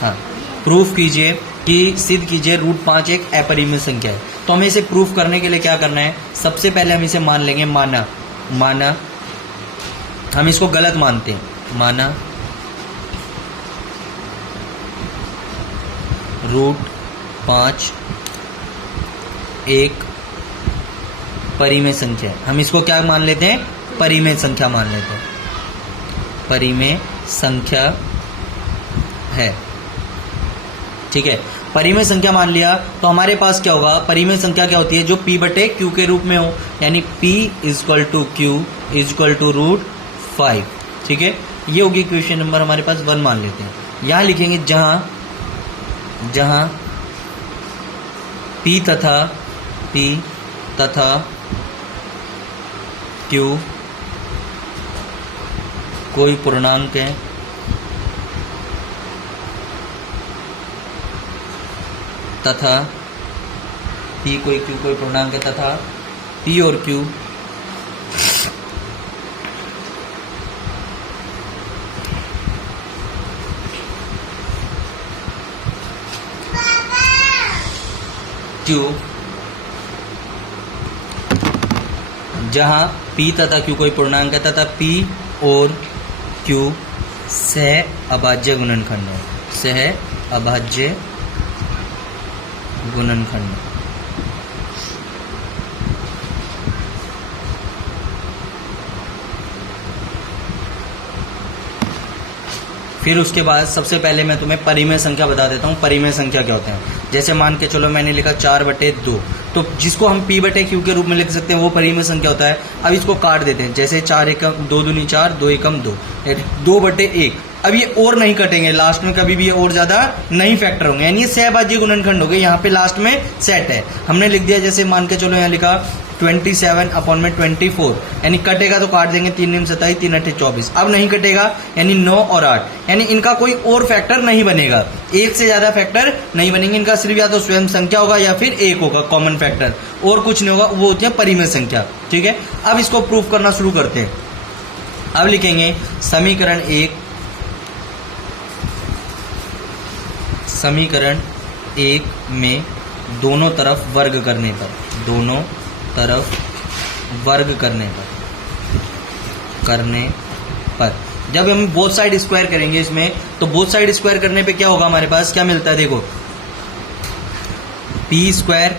हाँ, प्रूफ कीजिए कि सिद्ध कीजिए रूट 5 एक अपरिमेय संख्या है। तो हमें इसे प्रूफ करने के लिए क्या करना है, सबसे पहले हम इसे मान लेंगे माना हम इसको गलत मानते हैं, माना रूट 5 एक परिमेय संख्या है। हम इसको क्या मान लेते हैं, परिमेय संख्या मान लेते हैं, परिमेय संख्या है। ठीक है, परिमेय संख्या मान लिया तो हमारे पास क्या होगा, परिमेय संख्या क्या होती है, जो p बटे q के रूप में हो, यानी p equal to q equal to root 5। ठीक है, ये होगी क्वेश्चन नंबर हमारे पास 1 मान लेते हैं। यहां लिखेंगे जहां p तथा q कोई पूर्णांक है तथा p कोई q कोई पूर्णांक है तथा p और q जहां p तथा q कोई पूर्णांक है तथा p और q सह अभाज्य गुणनखंड है, सह अभाज्य गुणनखंड। फिर उसके बाद सबसे पहले मैं तुम्हें परिमेय संख्या बता देता हूँ। परिमेय संख्या क्या होते हैं, जैसे मान के चलो मैंने लिखा 4/2, तो जिसको हम p बटे q के रूप में लिख सकते हैं वो परिमेय संख्या होता है। अब इसको काट देते हैं, जैसे 4 एकम 2 दूनी 4, 2 एकम 2, 2/1। अब ये और नहीं कटेंगे, लास्ट में कभी भी ये और ज्यादा नहीं फैक्टर होंगे, यानी ये सहभाज्य गुणनखंड हो गए। यहाँ पे लास्ट में सेट है, हमने लिख दिया, जैसे मान के चलो यहाँ लिखा 27/24, यानी कटेगा तो काट देंगे, 3 9 27, 3 8 24। अब नहीं कटेगा, यानी 9 और 8, यानी इनका कोई और फैक्टर नहीं बनेगा, एक से ज्यादा फैक्टर नहीं बनेंगे। इनका सिर्फ या तो स्वयं संख्या होगा या फिर एक होगा कॉमन फैक्टर, और कुछ नहीं होगा, वो होती है परिमेय संख्या। ठीक है, अब इसको प्रूफ करना शुरू करते हैं। अब लिखेंगे समीकरण 1 में दोनों तरफ वर्ग करने पर, दोनों तरफ वर्ग करने पर जब हम बोथ साइड स्क्वायर करेंगे इसमें, तो बोथ साइड स्क्वायर करने पे क्या होगा, हमारे पास क्या मिलता है, देखो p²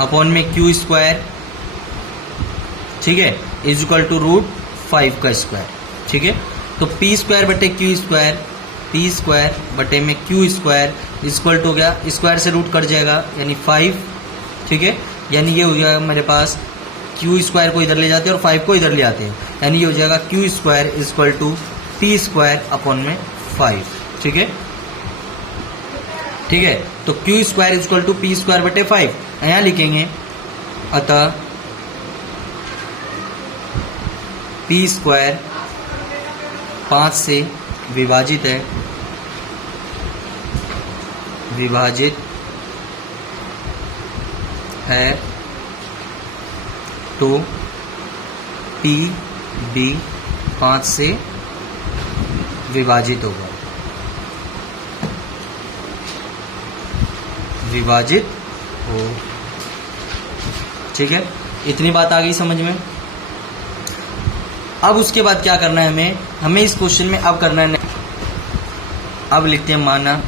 अपॉन में q², ठीक है, इज इक्वल टू रूट 5 का स्क्वायर। ठीक है, तो p² बटे q², p² बटे में q² इक्वल टू गया, स्क्वायर से रूट कट जाएगा, यानी 5। ठीक है, यानी ये हो जाएगा मेरे पास, q² को इधर ले जाते हैं और 5 को इधर ले आते हैं, यानी ये हो जाएगा q² equal to p² upon में 5। ठीक है, ठीक है, तो q² इक्वल टू p² बटे 5 यहाँ लिखेंगे, अतः p² 5 से विभाजित है, तो p भी 5 से विभाजित होगा, विभाजित हो। ठीक है, इतनी बात आ गई समझ में। अब उसके बाद क्या करना है हमें इस क्वेश्चन में अब करना है, अब लिखते हैं माना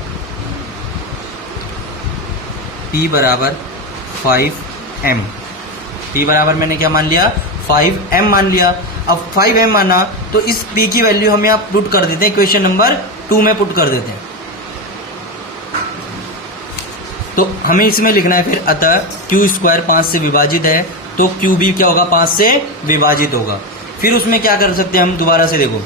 p बराबर 5m, p बराबर मैंने क्या मान लिया, 5m मान लिया। अब 5m माना तो इस p की वैल्यू हम यहाँ पुट कर देते हैं, क्वेश्चन नंबर 2 में पुट कर देते हैं। तो हमें इसमें लिखना है फिर, अतः q² 5 से विभाजित है, तो q भी क्या होगा, 5 से विभाजित होगा। फिर उसमें क्या कर सकते हैं हम, दोबारा से देखो,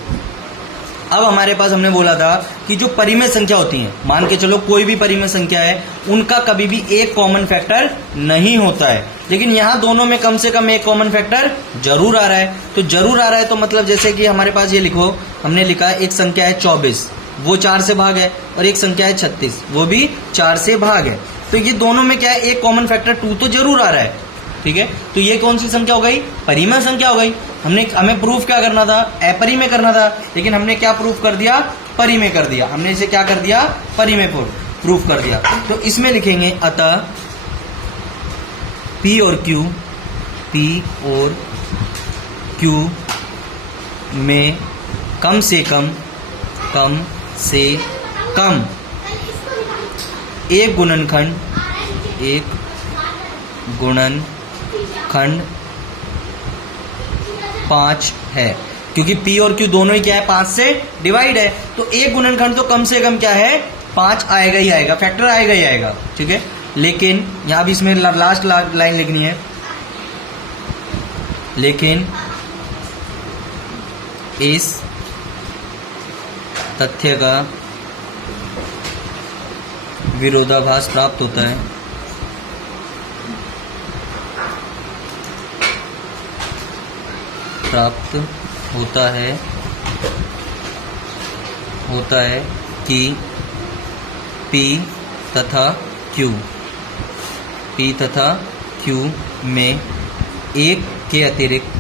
अब हमारे पास हमने बोला था कि जो परिमेय संख्या होती हैं, मान के चलो कोई भी परिमेय संख्या है, उनका कभी भी एक कॉमन फैक्टर नहीं होता है, लेकिन यहाँ दोनों में कम से कम एक कॉमन फैक्टर जरूर आ रहा है। तो जरूर आ रहा है तो मतलब जैसे कि हमारे पास ये लिखो, हमने लिखा एक संख्या है 24, वो 4 से भाग है, और एक संख्या है 36, वो भी 4 से भाग है। तो ये दोनों में क्या है, एक कॉमन फैक्टर 2 तो जरूर आ रहा है। ठीक है, तो ये कौन सी संख्या हो गई, परिमेय संख्या हो गई। हमें प्रूफ क्या करना था, अपरिमेय करना था, लेकिन हमने क्या प्रूफ कर दिया, परिमेय कर दिया, हमने इसे क्या कर दिया, परिमेय प्रूफ कर दिया। तो इसमें लिखेंगे अतः P और Q में कम से कम एक गुणनखंड 5 है, क्योंकि P और Q दोनों ही क्या है, 5 से डिवाइड है, तो एक गुणनखंड तो कम से कम क्या है, 5 आएगा ही आएगा, फैक्टर आएगा ही आएगा, ठीक है। लेकिन यहां भी इसमें लास्ट लाइन लिखनी है, लेकिन इस तथ्य का विरोधाभास प्राप्त होता है कि P तथा Q में एक के अतिरिक्त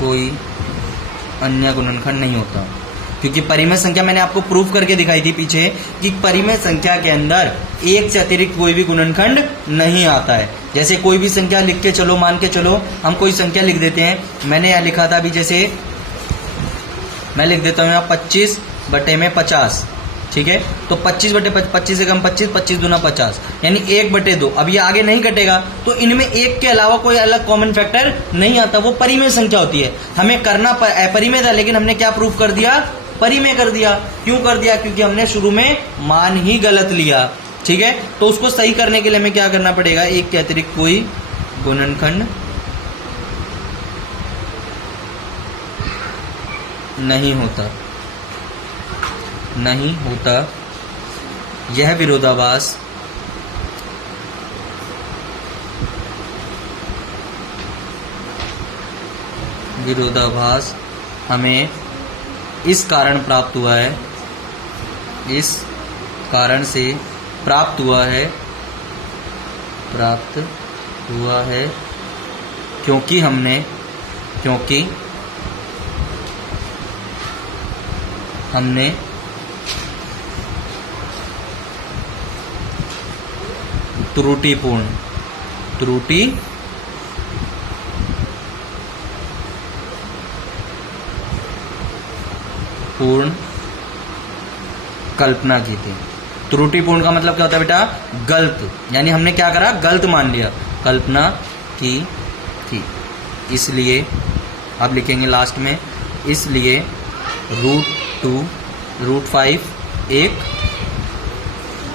कोई अन्य गुणनखंड नहीं होता, क्योंकि परिमेय संख्या मैंने आपको प्रूफ करके दिखाई थी पीछे कि परिमेय संख्या के अंदर एक से अतिरिक्त कोई भी गुणनखंड नहीं आता है। जैसे कोई भी संख्या लिख के चलो, मान के चलो हम कोई संख्या लिख देते हैं, मैंने यहाँ लिखा था अभी, जैसे मैं लिख देता हूँ यहाँ 25/50, ठीक है। तो 25/25 से कम 25, 25 दूना 50, यानी 1/2। अब ये आगे नहीं कटेगा, तो इनमें एक के अलावा कोई अलग कॉमन फैक्टर नहीं आता, वो परिमेय संख्या होती है। हमें करना अपरिमेय था, लेकिन हमने क्या प्रूफ कर दिया, परिमेय कर दिया। क्यों कर दिया, क्योंकि हमने शुरू में मान ही गलत लिया, ठीक है। तो उसको सही करने के लिए हमें क्या करना पड़ेगा, एक के अतिरिक्त कोई गुणनखंड नहीं होता, यह विरोधाभास हमें इस कारण प्राप्त हुआ है क्योंकि हमने त्रुटिपूर्ण कल्पना की थी। त्रुटिपूर्ण का मतलब क्या होता है बेटा, गलत, यानी हमने क्या करा, गलत मान लिया, कल्पना की थी। इसलिए अब लिखेंगे लास्ट में, इसलिए √5 एक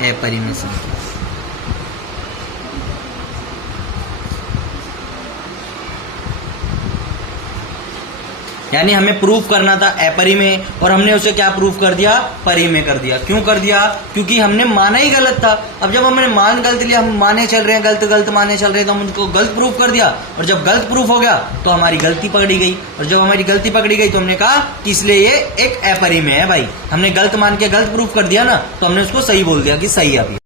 अपरिमेय संख्या। यानी हमें प्रूफ करना था अपरिमेय, और हमने उसे क्या प्रूफ कर दिया, परिमेय कर दिया। क्यों कर दिया, क्योंकि हमने माना ही गलत था। अब जब हमने मान गलत लिया, हम माने चल रहे हैं, गलत माने चल रहे हैं, तो हम उनको गलत प्रूफ कर दिया, और जब गलत प्रूफ हो गया तो हमारी गलती पकड़ी गई, और जब हमारी गलती पकड़ी गई तो हमने कहा कि इसलिए ये एक अपरिमेय है भाई। हमने गलत मान के गलत प्रूफ कर दिया ना, तो हमने उसको सही बोल दिया कि सही है अभी।